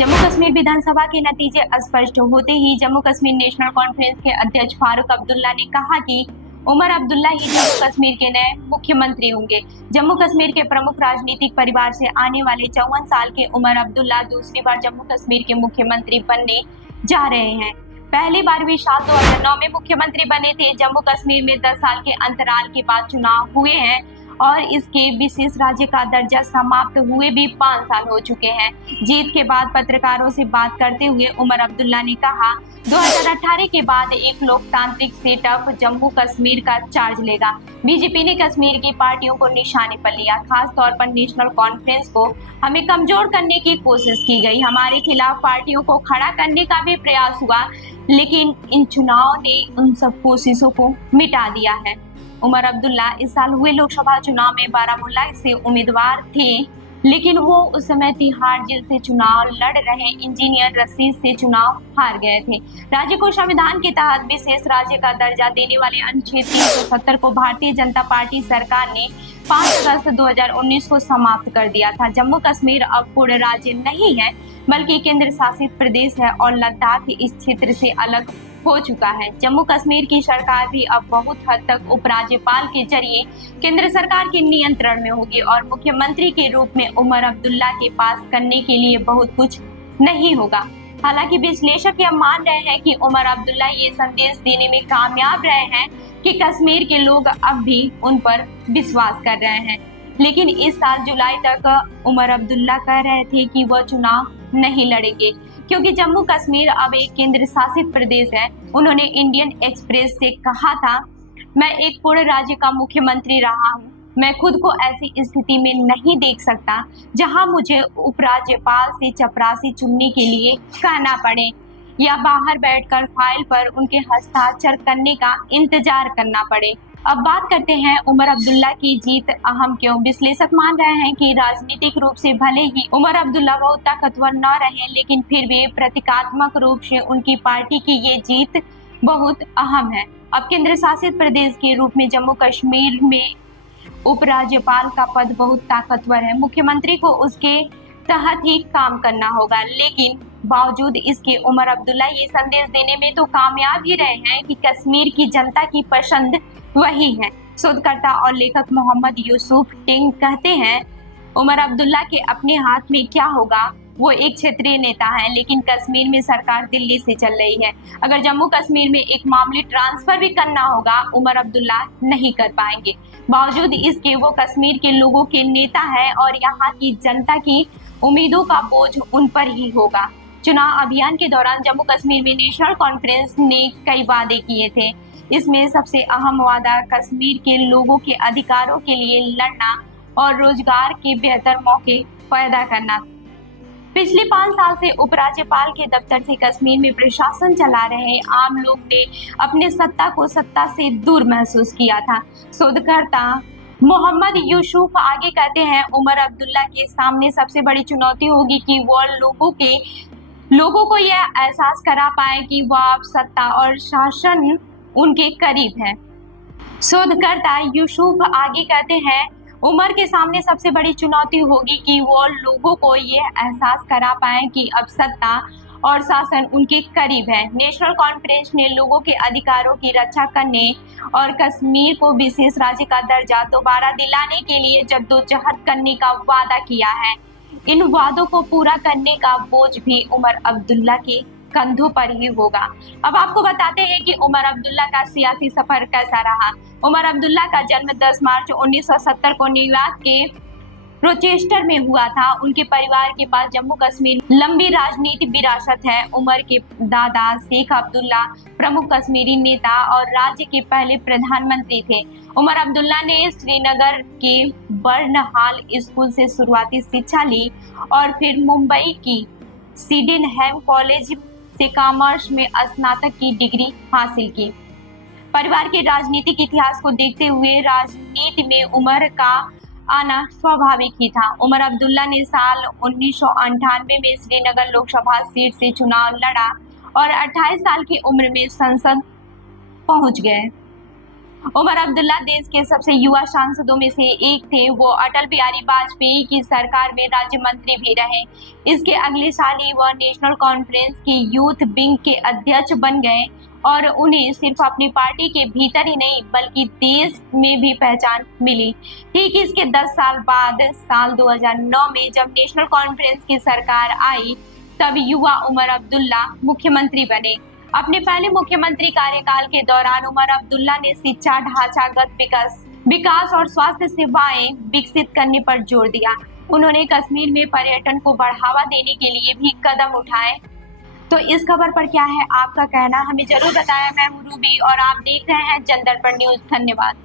जम्मू कश्मीर विधानसभा के नतीजे स्पष्ट होते ही जम्मू कश्मीर नेशनल कॉन्फ्रेंस के अध्यक्ष फारूक अब्दुल्ला ने कहा कि उमर अब्दुल्ला ही जम्मू कश्मीर के नए मुख्यमंत्री होंगे। जम्मू कश्मीर के प्रमुख राजनीतिक परिवार से आने वाले 54 साल के उमर अब्दुल्ला दूसरी बार जम्मू कश्मीर के मुख्यमंत्री बनने जा रहे हैं। पहली बार भी साल 2009 में मुख्यमंत्री बने थे। जम्मू कश्मीर में 10 साल के अंतराल के बाद चुनाव हुए हैं और इसके विशेष राज्य का दर्जा समाप्त हुए भी 5 साल हो चुके हैं। जीत के बाद पत्रकारों से बात करते हुए उमर अब्दुल्ला ने कहा, 2018 के बाद एक लोकतांत्रिक सेटअप जम्मू कश्मीर का चार्ज लेगा। बीजेपी ने कश्मीर की पार्टियों को निशाने पर लिया, खास तौर पर नेशनल कॉन्फ्रेंस को हमें कमजोर करने की कोशिश की गई। हमारे खिलाफ पार्टियों को खड़ा करने का भी प्रयास हुआ, लेकिन इन चुनाव ने उन सब कोशिशों को मिटा दिया है। उमर अब्दुल्ला इस साल हुए लोकसभा चुनाव में बारामूला से उम्मीदवार थे, लेकिन वो उस समय तिहाड़ जेल से चुनाव लड़ रहे इंजीनियर रशीद से चुनाव हार गए थे। राज्य को संविधान के तहत विशेष राज्य का दर्जा देने वाले अनुच्छेद 370 को भारतीय जनता पार्टी सरकार ने 5 अगस्त 2019 को समाप्त कर दिया था। जम्मू कश्मीर अब पूर्ण राज्य नहीं है, बल्कि केंद्र शासित प्रदेश है और लद्दाख इस क्षेत्र से अलग हो चुका है। जम्मू कश्मीर की सरकार भी अब बहुत हद तक उपराज्यपाल के जरिए केंद्र सरकार के नियंत्रण में होगी और मुख्यमंत्री के रूप में उमर अब्दुल्ला के पास करने के लिए बहुत कुछ नहीं होगा। हालांकि विश्लेषक यह मान रहे हैं कि उमर अब्दुल्ला ये संदेश देने में कामयाब रहे हैं कि कश्मीर के लोग अब भी उन पर विश्वास कर रहे हैं। लेकिन इस साल जुलाई तक उमर अब्दुल्ला कह रहे थे कि वह चुनाव नहीं लड़ेंगे, क्योंकि जम्मू कश्मीर अब एक केंद्र शासित प्रदेश है। उन्होंने इंडियन एक्सप्रेस से कहा था, मैं एक पूर्ण राज्य का मुख्यमंत्री रहा हूँ, मैं खुद को ऐसी स्थिति में नहीं देख सकता जहां मुझे उपराज्यपाल से चपरासी चुनने के लिए कहना पड़े या बाहर बैठकर फाइल पर उनके हस्ताक्षर करने का इंतजार करना पड़े। अब बात करते हैं उमर अब्दुल्ला की जीत अहम क्यों। विश्लेषक मान रहे हैं कि राजनीतिक रूप से भले ही उमर अब्दुल्ला बहुत ताकतवर न रहे, लेकिन फिर भी प्रतीकात्मक रूप से उनकी पार्टी की ये जीत बहुत अहम है। अब केंद्र शासित प्रदेश के रूप में जम्मू कश्मीर में उपराज्यपाल का पद बहुत ताकतवर है। मुख्यमंत्री को उसके तहत ही काम करना होगा, लेकिन बावजूद इसके उमर अब्दुल्ला ये संदेश देने में तो कामयाब ही रहे हैं कि कश्मीर की जनता की पसंद वही है। शोधकर्ता और लेखक मोहम्मद यूसुफ टिंग कहते हैं, उमर अब्दुल्ला के अपने हाथ में क्या होगा। वो एक क्षेत्रीय नेता है, लेकिन कश्मीर में सरकार दिल्ली से चल रही है। अगर जम्मू कश्मीर में एक मामूली ट्रांसफर भी करना होगा, उमर अब्दुल्ला नहीं कर पाएंगे। बावजूद इसके वो कश्मीर के लोगों के नेता है और यहाँ की जनता की उम्मीदों का बोझ उन पर ही होगा। चुनाव अभियान के दौरान जम्मू कश्मीर में नेशनल कॉन्फ्रेंस ने कई वादे किए थे। इसमें सबसे अहम वादा कश्मीर के लोगों के अधिकारों के लिए लड़ना और रोजगार के बेहतर मौके पैदा करना। पिछले 5 साल से उपराज्यपाल के दफ्तर से कश्मीर में प्रशासन चला रहे आम लोग ने अपने सत्ता से दूर महसूस किया था। शोधकर्ता मोहम्मद यूसुफ आगे कहते हैं, उमर अब्दुल्ला के सामने सबसे बड़ी चुनौती होगी कि वो लोगों को यह एहसास करा पाए कि वह अब सत्ता और शासन उनके करीब है। शोधकर्ता यूसुफ आगे कहते हैं, उमर के सामने सबसे बड़ी चुनौती होगी कि वो लोगों को यह एहसास करा पाए कि अब सत्ता और शासन उनके करीब है। नेशनल कॉन्फ्रेंस ने लोगों के अधिकारों की रक्षा करने और कश्मीर को विशेष राज्य का दर्जा दोबारा दिलाने के लिए जद्दोजहद करने का वादा किया है। इन वादों को पूरा करने का बोझ भी उमर अब्दुल्ला के कंधों पर ही होगा। अब आपको बताते हैं कि उमर अब्दुल्ला का सियासी सफर कैसा रहा। उमर अब्दुल्ला का जन्म 10 मार्च 1970 को न्यूयॉर्क के रोचेस्टर में हुआ था। उनके परिवार के पास जम्मू कश्मीर लंबी राजनीतिक विरासत है। उमर के दादा शेख अब्दुल्ला प्रमुख कश्मीरी नेता और राज्य के पहले प्रधानमंत्री थे। उमर अब्दुल्ला ने श्रीनगर के बर्नहाल स्कूल से शुरुआती शिक्षा ली और फिर मुंबई की सिडेनहैम कॉलेज से कॉमर्स में स्नातक की डिग्री हासिल की। परिवार के राजनीतिक इतिहास को देखते हुए राजनीति में उमर का आना स्वाभाविक ही था। उमर अब्दुल्ला ने साल 1998 में श्रीनगर लोकसभा सीट से चुनाव लड़ा और 28 साल की उम्र में संसद पहुंच गए। उमर अब्दुल्ला देश के सबसे युवा सांसदों में से एक थे। वो अटल बिहारी वाजपेयी की सरकार में राज्य मंत्री भी रहे। इसके अगले साल ही वह नेशनल कॉन्फ्रेंस की यूथ विंग के अध्यक्ष बन गए और उन्हें सिर्फ अपनी पार्टी के भीतर ही नहीं बल्कि देश में भी पहचान मिली। ठीक इसके 10 साल बाद साल 2009 में जब नेशनल कॉन्फ्रेंस की सरकार आई तब युवा उमर अब्दुल्ला मुख्यमंत्री बने। अपने पहले मुख्यमंत्री कार्यकाल के दौरान उमर अब्दुल्ला ने शिक्षा, ढांचागत विकास और स्वास्थ्य सेवाएं विकसित करने पर जोर दिया। उन्होंने कश्मीर में पर्यटन को बढ़ावा देने के लिए भी कदम उठाए। तो इस खबर पर क्या है आपका कहना, हमें जरूर बताएं। मैं हूं रूबी और आप देख रहे हैं जनदर्पण न्यूज। धन्यवाद।